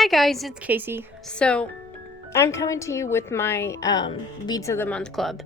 Hi guys, it's Casey. So I'm coming to you with my Beads of the Month Club.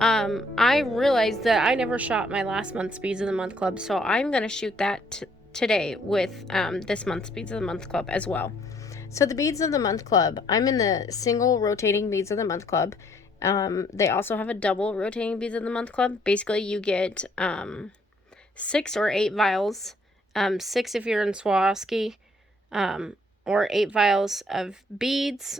I realized that I never shot my last month's Beads of the Month Club, so I'm going to shoot that today with this month's Beads of the Month Club as well. So the Beads of the Month Club, I'm in the single rotating Beads of the Month Club. They also have a double rotating Beads of the Month Club. Basically, you get 6 or 8 vials, 6 if you're in Swarovski, or 8 vials of beads.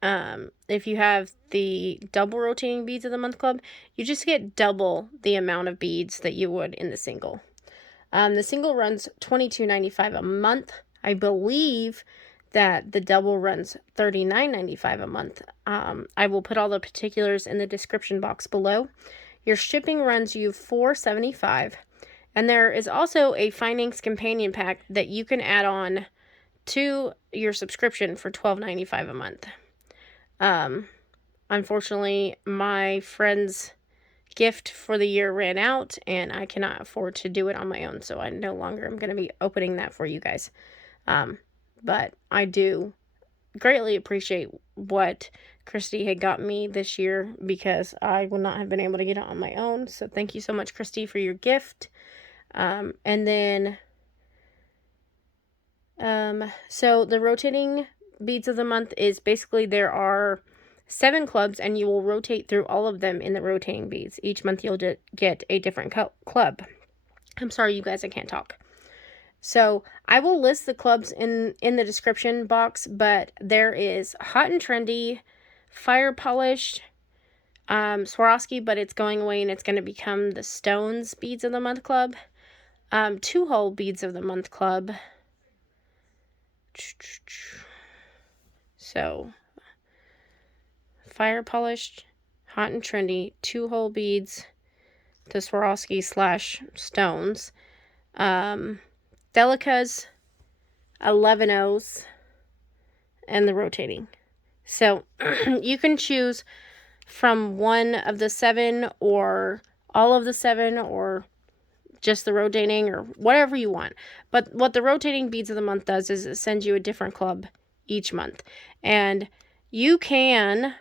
If you have the double rotating Beads of the Month Club, you just get double the amount of beads that you would in the single. The single runs $22.95 a month. I believe that the double runs $39.95 a month. I will put all the particulars in the description box below. Your shipping runs you $4.75, and there is also a Finance Companion Pack that you can add on to your subscription for $12.95 a month. Unfortunately, my friend's gift for the year ran out, and I cannot afford to do it on my own, so I no longer am going to be opening that for you guys. But I do greatly appreciate what Christy had got me this year, because I would not have been able to get it on my own. So thank you so much, Christy, for your gift. And then so the rotating Beads of the Month is basically there are 7 clubs, and you will rotate through all of them in the rotating beads. Each month you'll get a different club. I'm sorry, you guys, I can't talk. So I will list the clubs in the description box, but there is Hot and Trendy, Fire Polished, Swarovski, but it's going away and it's going to become the Stones Beads of the Month Club, 2-hole Beads of the Month Club. So Fire Polished, Hot and Trendy, 2-hole beads, the Swarovski / Stones, Delicas, 11-ohs, and the rotating. So you can choose from one of the 7 or all of the 7 or just the rotating or whatever you want. But what the rotating Beads of the Month does is it sends you a different club each month. And you can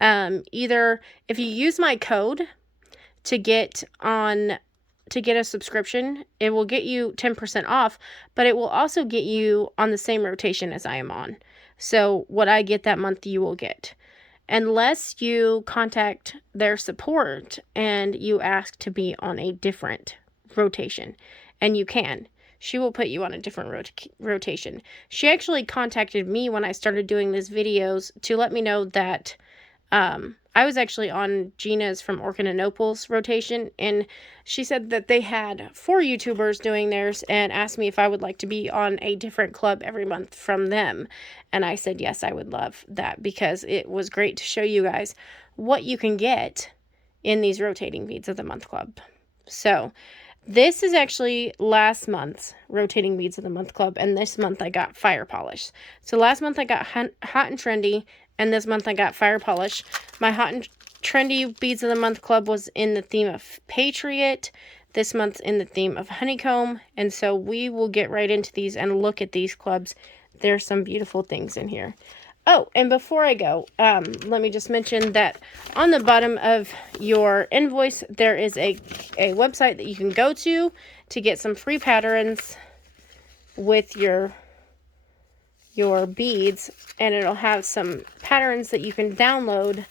either, if you use my code to get a subscription, it will get you 10% off, but it will also get you on the same rotation as I am on. So what I get that month, you will get. Unless you contact their support and you ask to be on a different rotation. And you can. She will put you on a different rotation. She actually contacted me when I started doing these videos to let me know that I was actually on Gina's from Orchid and Opal's rotation, and she said that they had 4 YouTubers doing theirs and asked me if I would like to be on a different club every month from them. And I said, yes, I would love that, because it was great to show you guys what you can get in these rotating Beads of the Month Club. So this is actually last month's rotating Beads of the Month Club, and this month I got Fire Polish. So last month I got Hot and Trendy, and this month I got Fire Polish. My Hot and Trendy Beads of the Month Club was in the theme of Patriot. This month's in the theme of Honeycomb. And so we will get right into these and look at these clubs. There's some beautiful things in here. Oh, and before I go, let me just mention that on the bottom of your invoice, there is a website that you can go to get some free patterns with your beads, and it'll have some patterns that you can download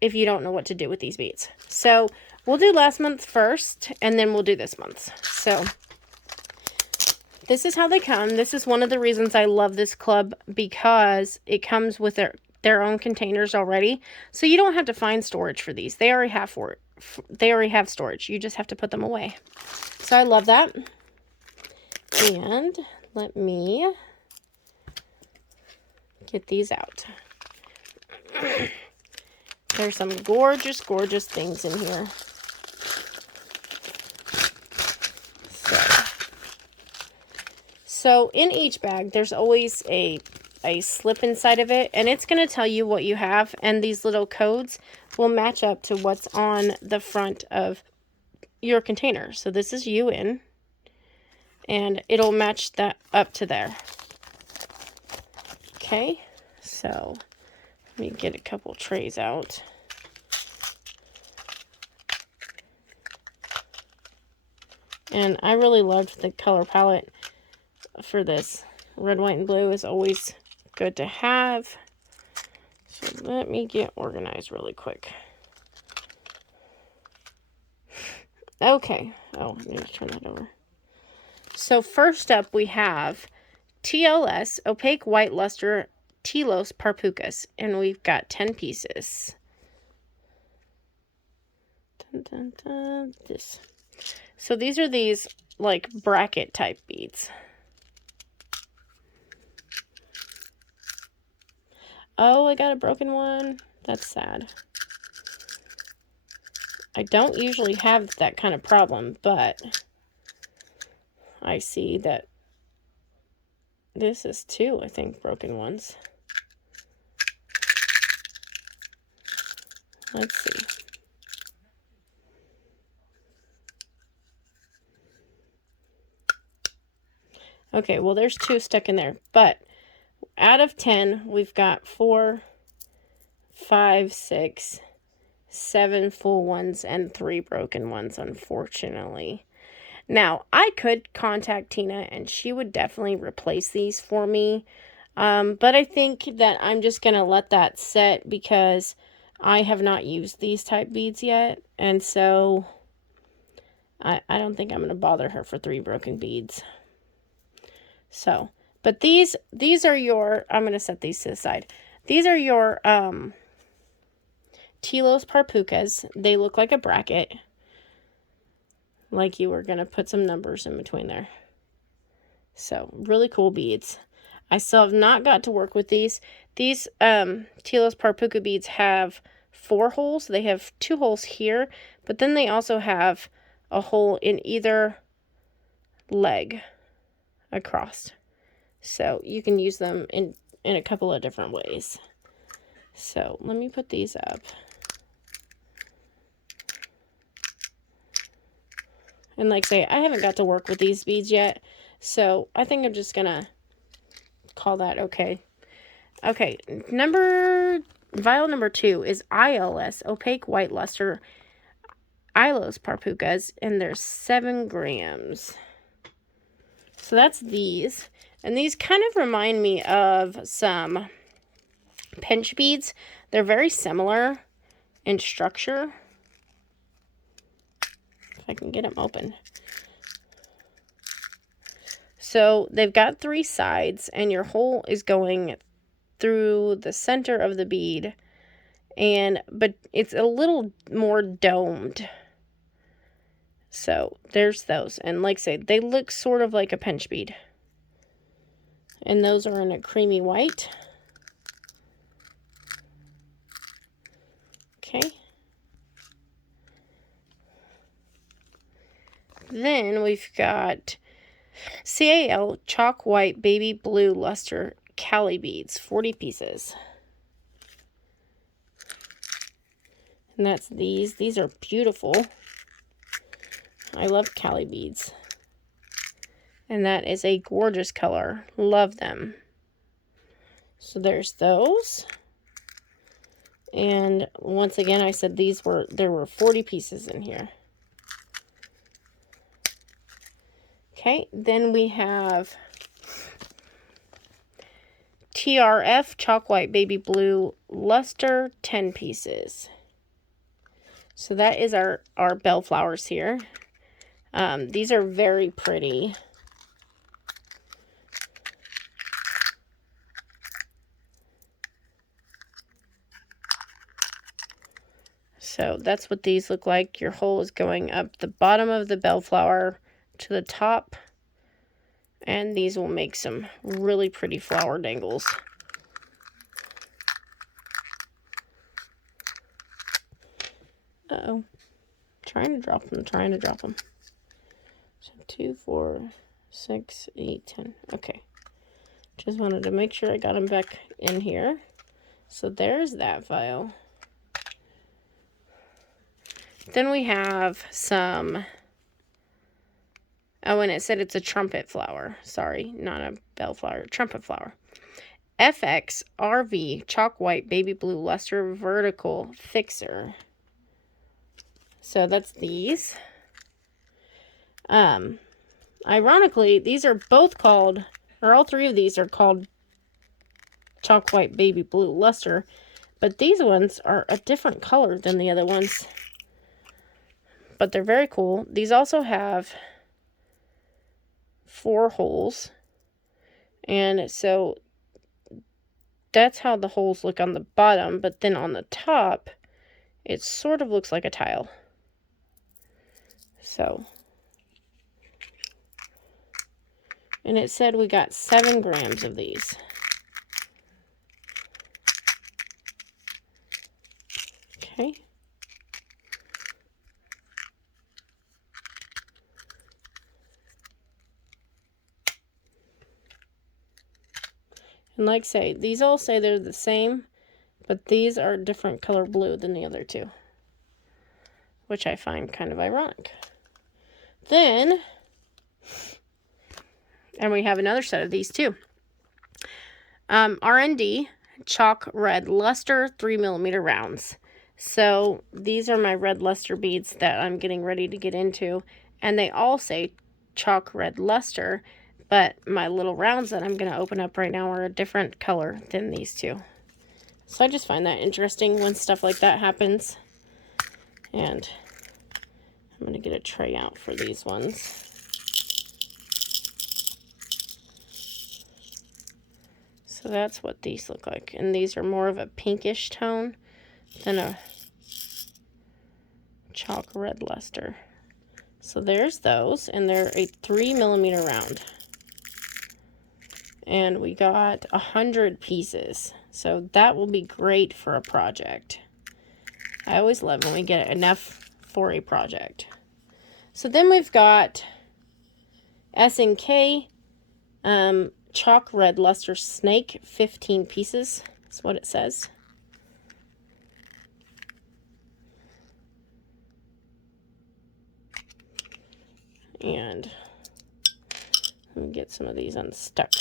if you don't know what to do with these beads. So we'll do last month first, and then we'll do this month's. So this is how they come. This is one of the reasons I love this club, because it comes with their own containers already, so you don't have to find storage for these. They already have storage. You just have to put them away. So I love that. And let me get these out. There's some gorgeous, gorgeous things in here. So in each bag, there's always a slip inside of it, and it's going to tell you what you have, and these little codes will match up to what's on the front of your container. So this is UN, and it'll match that up to there. Okay, so let me get a couple trays out. And I really loved the color palette for this. Red, white, and blue is always good to have. So let me get organized really quick. Okay. Oh, I need to turn that over. So first up we have TLS, Opaque White Luster Telos Parpucas. And we've got 10 pieces. Dun, dun, dun, this. So these are these like bracket type beads. Oh, I got a broken one. That's sad. I don't usually have that kind of problem, but I see that this is 2, I think, broken ones. Let's see. Okay, well, there's 2 stuck in there, but out of 10, we've got 4, 5, 6, 7 full ones and 3 broken ones, unfortunately. Now, I could contact Tina and she would definitely replace these for me. But I think that I'm just going to let that set because I have not used these type beads yet. And so I don't think I'm going to bother her for 3 broken beads. So, but these are your, I'm going to set these to the side. These are your Telos Parpucas. They look like a bracket. Like you were going to put some numbers in between there. So, really cool beads. I still have not got to work with these. These Telos Parpuca beads have 4 holes. They have 2 holes here, but then they also have a hole in either leg across. So you can use them in a couple of different ways. So let me put these up. And like I say, I haven't got to work with these beads yet, so I think I'm just gonna call that okay. Okay, vial number 2 is ILS, Opaque White Luster Ilos Parpucas, and there's 7 grams. So that's these. And these kind of remind me of some pinch beads. They're very similar in structure. If I can get them open. So they've got 3 sides, and your hole is going through the center of the bead, but it's a little more domed. So there's those, and like I say, they look sort of like a pinch bead, and those are in a creamy white. Okay. Then we've got CAL Chalk White Baby Blue Luster Cali beads, 40 pieces. And that's these. These are beautiful. I love Cali beads. And that is a gorgeous color. Love them. So there's those. And once again, I said there were 40 pieces in here. Okay, then we have TRF Chalk White Baby Blue Luster, 10 pieces. So that is our bellflowers here. These are very pretty. So that's what these look like. Your hole is going up the bottom of the bellflower to the top. And these will make some really pretty flower dangles. Uh-oh. Trying to drop them. So 2, 4, 6, 8, 10. Okay. Just wanted to make sure I got them back in here. So there's that vial. Then we have some... Oh, and it said it's a trumpet flower. Sorry, not a bellflower. Trumpet flower. FX RV Chalk White Baby Blue Luster Vertical Fixer. So that's these. Ironically, these are both called, or all three of these are called Chalk White Baby Blue Luster, but these ones are a different color than the other ones. But they're very cool. These also have 4 holes, and so that's how the holes look on the bottom, but then on the top it sort of looks like a tile. So, and it said we got 7 grams of these. Okay. And like I say, these all say they're the same, but these are a different color blue than the other two, which I find kind of ironic. Then, and we have another set of these too. R&D Chalk Red Luster 3mm rounds. So these are my red luster beads that I'm getting ready to get into, and they all say Chalk Red Luster, but my little rounds that I'm going to open up right now are a different color than these two. So I just find that interesting when stuff like that happens. And I'm going to get a tray out for these ones. So that's what these look like. And these are more of a pinkish tone than a chalk red luster. So there's those, and they're a 3mm round. And we got 100 pieces. So that will be great for a project. I always love when we get enough for a project. So then we've got S&K Chalk Red Luster Snake, 15 pieces. That's what it says. And let me get some of these unstuck.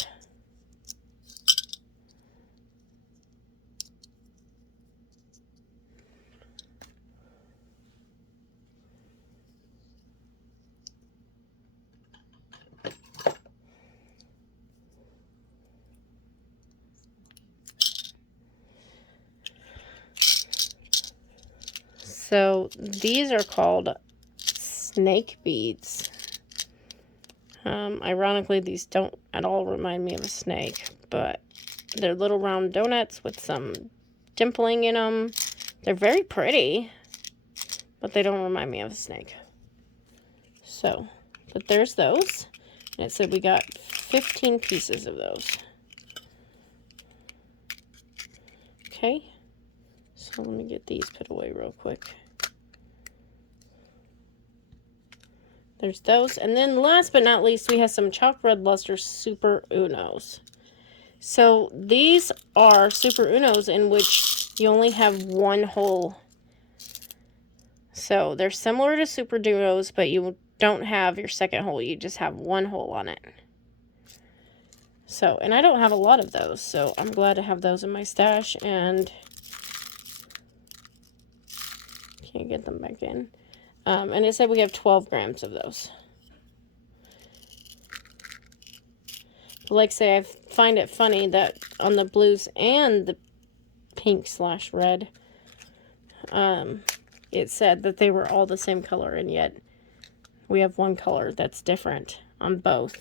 So these are called snake beads. Ironically, these don't at all remind me of a snake, but they're little round donuts with some dimpling in them. They're very pretty, but they don't remind me of a snake. So, but there's those. And it said we got 15 pieces of those. Okay. So let me get these put away real quick. There's those. And then last but not least, we have some Chalk Red Luster Super Unos. So these are Super Unos in which you only have 1 hole. So they're similar to Super Duos, but you don't have your second hole. You just have 1 hole on it. So, and I don't have a lot of those, so I'm glad to have those in my stash, and can't get them back in. And it said we have 12 grams of those. But like I say, I find it funny that on the blues and the pink/red, it said that they were all the same color, and yet we have 1 color that's different on both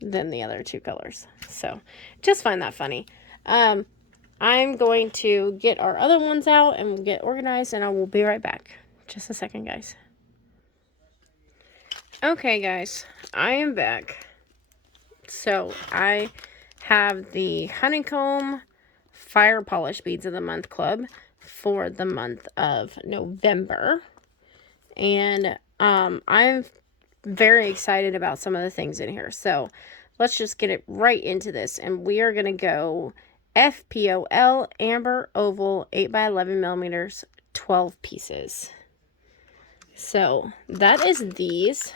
than the other 2 colors. So just find that funny. I'm going to get our other ones out and we'll get organized, and I will be right back. Just a second, guys. Okay, guys, I am back. So I have the Honeycomb Fire Polish Beads of the Month Club for the month of November. And I'm very excited about some of the things in here. So let's just get it right into this. And we are going to go FPOL Amber Oval 8x11mm, 12 pieces. So that is these.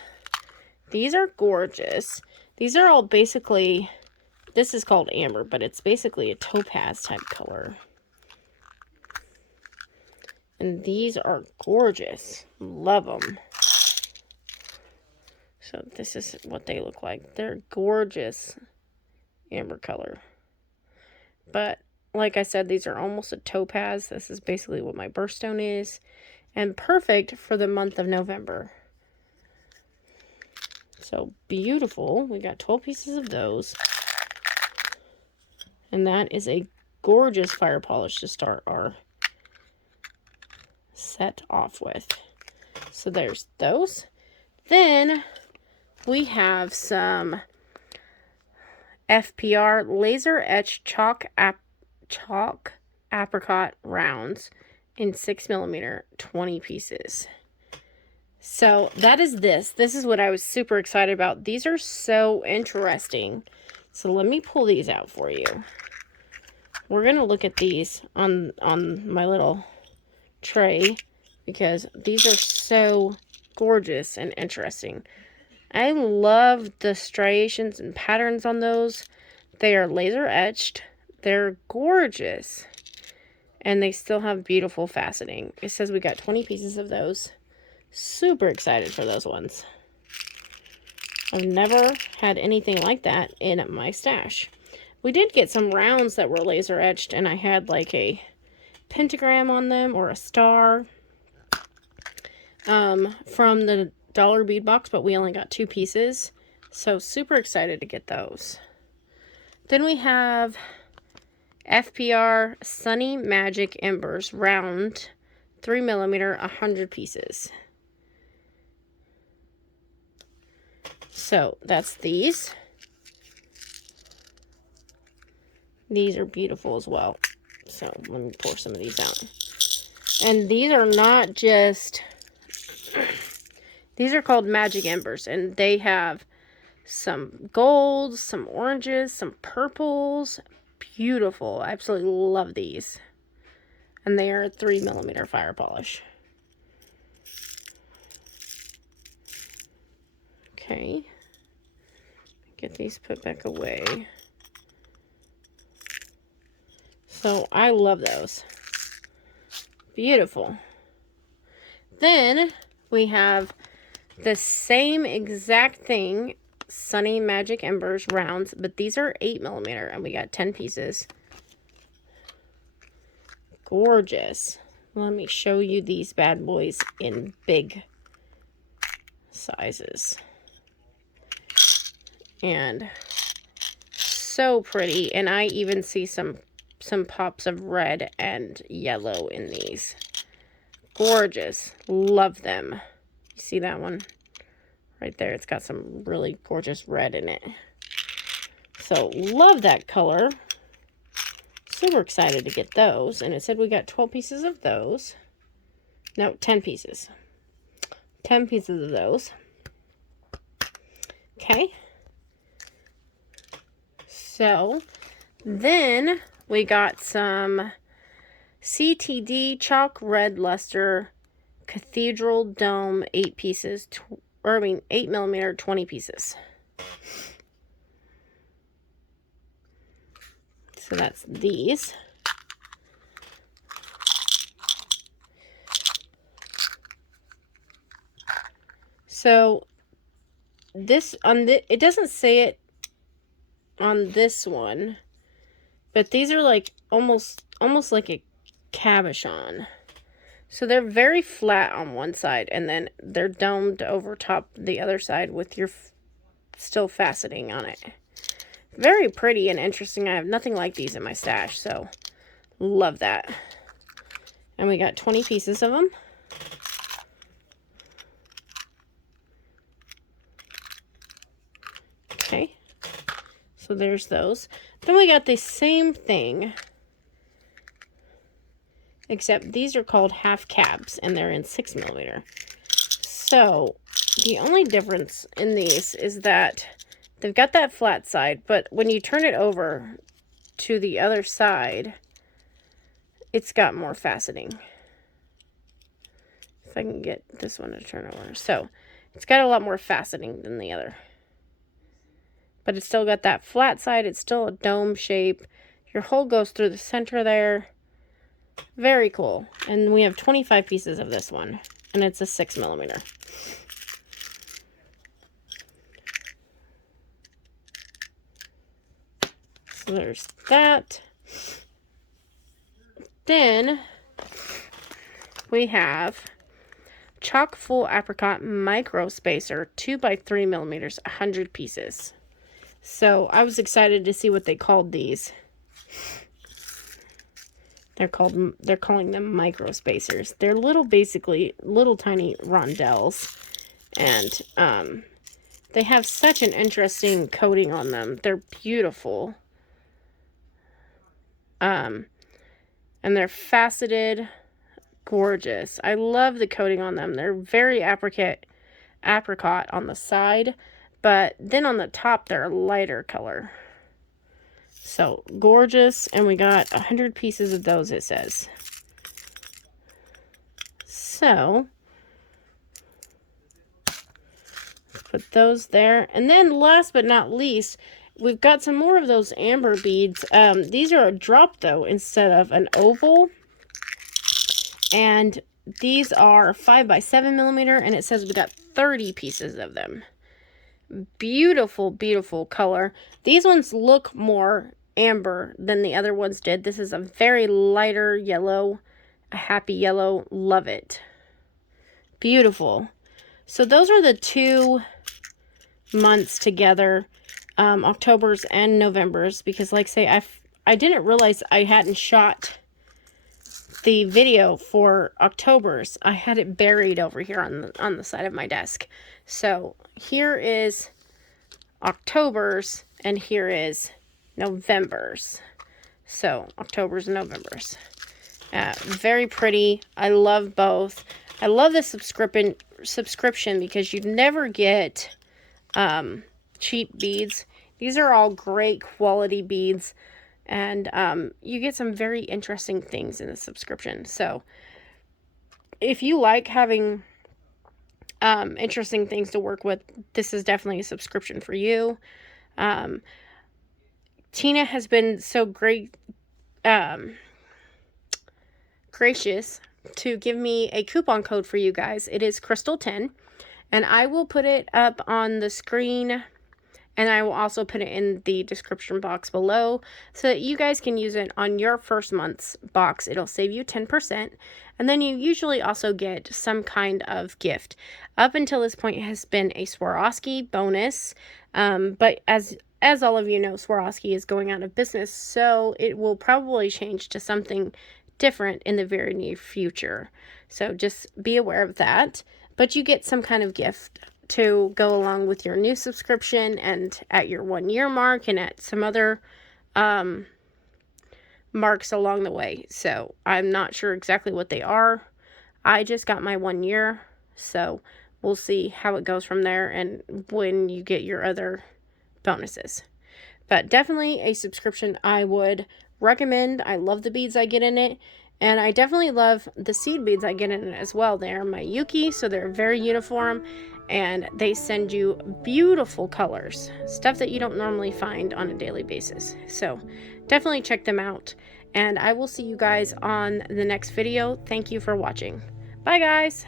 These are gorgeous. These are all basically This is called amber, but it's basically a topaz type color. And these are gorgeous. Love them. So this is what they look like. They're gorgeous amber color. But like I said, these are almost a topaz. This is basically what my birthstone is. And perfect for the month of November. So beautiful. We got 12 pieces of those. And that is a gorgeous fire polish to start our set off with. So there's those. Then we have some FPR laser etched chalk apricot rounds in 6mm, 20 pieces. So that is this. This is what I was super excited about. These are so interesting. So let me pull these out for you. We're going to look at these on my little tray because these are so gorgeous and interesting. I love the striations and patterns on those. They are laser etched. They're gorgeous. And they still have beautiful faceting. It says we got 20 pieces of those. Super excited for those ones. I've never had anything like that in my stash. We did get some rounds that were laser etched, and I had like a pentagram on them or a star from the dollar bead box, but we only got 2 pieces. So super excited to get those. Then we have FPR Sunny Magic Embers round 3mm, 100 pieces. So that's these. These are beautiful as well. So let me pour some of these out. And these are not just, these are called Magic Embers, and they have some golds, some oranges, some purples. Beautiful. I absolutely love these. And they are 3mm fire polish. Okay. Get these put back away. So I love those. Beautiful. Then we have the same exact thing, Sunny Magic Embers rounds, but these are 8mm, and we got 10 pieces. Gorgeous. Let me show you these bad boys in big sizes. And so pretty. And I even see some pops of red and yellow in these. Gorgeous. Love them. You see that one? Right there. It's got some really gorgeous red in it. So love that color. Super excited to get those. And it said we got 12 pieces of those. No, 10 pieces. 10 pieces of those. Okay. So then we got some CTD Chalk Red Luster Cathedral Dome 8 pieces, 8mm, 20 pieces. So that's these. So this on the, it doesn't say it on this one, but these are like almost like a cabochon. So they're very flat on one side, and then they're domed over top the other side with your still faceting on it. Very pretty and interesting. I have nothing like these in my stash, so love that. And we got 20 pieces of them. Okay. So there's those. Then we got the same thing, except these are called half cabs, and they're in 6mm. So the only difference in these is that they've got that flat side, but when you turn it over to the other side, it's got more faceting. If I can get this one to turn over. So it's got a lot more faceting than the other. but it's still got that flat side. It's still a dome shape. Your hole goes through the center there. Very cool. And we have 25 pieces of this one, and it's a 6mm. So there's that. Then we have chock full apricot micro spacer 2x3mm, 100 pieces. So I was excited to see what they called these. They're calling them micro spacers. They're basically little tiny rondelles, and they have such an interesting coating on them. They're beautiful. And they're faceted, gorgeous. I love the coating on them. They're very apricot on the side, but then on the top they're a lighter color. So gorgeous. And we got 100 pieces of those, it says. So let's put those there. And then last but not least, we've got some more of those amber beads. These are a drop though instead of an oval. And these are 5x7mm, and it says we got 30 pieces of them. Beautiful, beautiful color. These ones look more amber than the other ones did. This is a very lighter yellow, a happy yellow. Love it. Beautiful. So those are the 2 months together, October's and November's, because like I say, I didn't realize I hadn't shot the video for October's. I had it buried over here on the side of my desk. So here is October's and here is November's. So October's and November's. Very pretty. I love both. I love the subscription because you never get cheap beads. These are all great quality beads. And you get some very interesting things in the subscription. So if you like having interesting things to work with, this is definitely a subscription for you. Tina has been so gracious to give me a coupon code for you guys. It is Crystal10, and I will put it up on the screen. And I will also put it in the description box below so that you guys can use it on your first month's box. It'll save you 10%. And then you usually also get some kind of gift. Up until this point, it has been a Swarovski bonus. But as all of you know, Swarovski is going out of business. So it will probably change to something different in the very near future. So just be aware of that. But you get some kind of gift to go along with your new subscription and at your 1-year mark and at some other marks along the way. So I'm not sure exactly what they are. I just got my 1 year, so we'll see how it goes from there and when you get your other bonuses. But definitely a subscription I would recommend. I love the beads I get in it. And I definitely love the seed beads I get in it as well. They're Miyuki, so they're very uniform. And they send you beautiful colors. Stuff that you don't normally find on a daily basis. So definitely check them out. And I will see you guys on the next video. Thank you for watching. Bye, guys.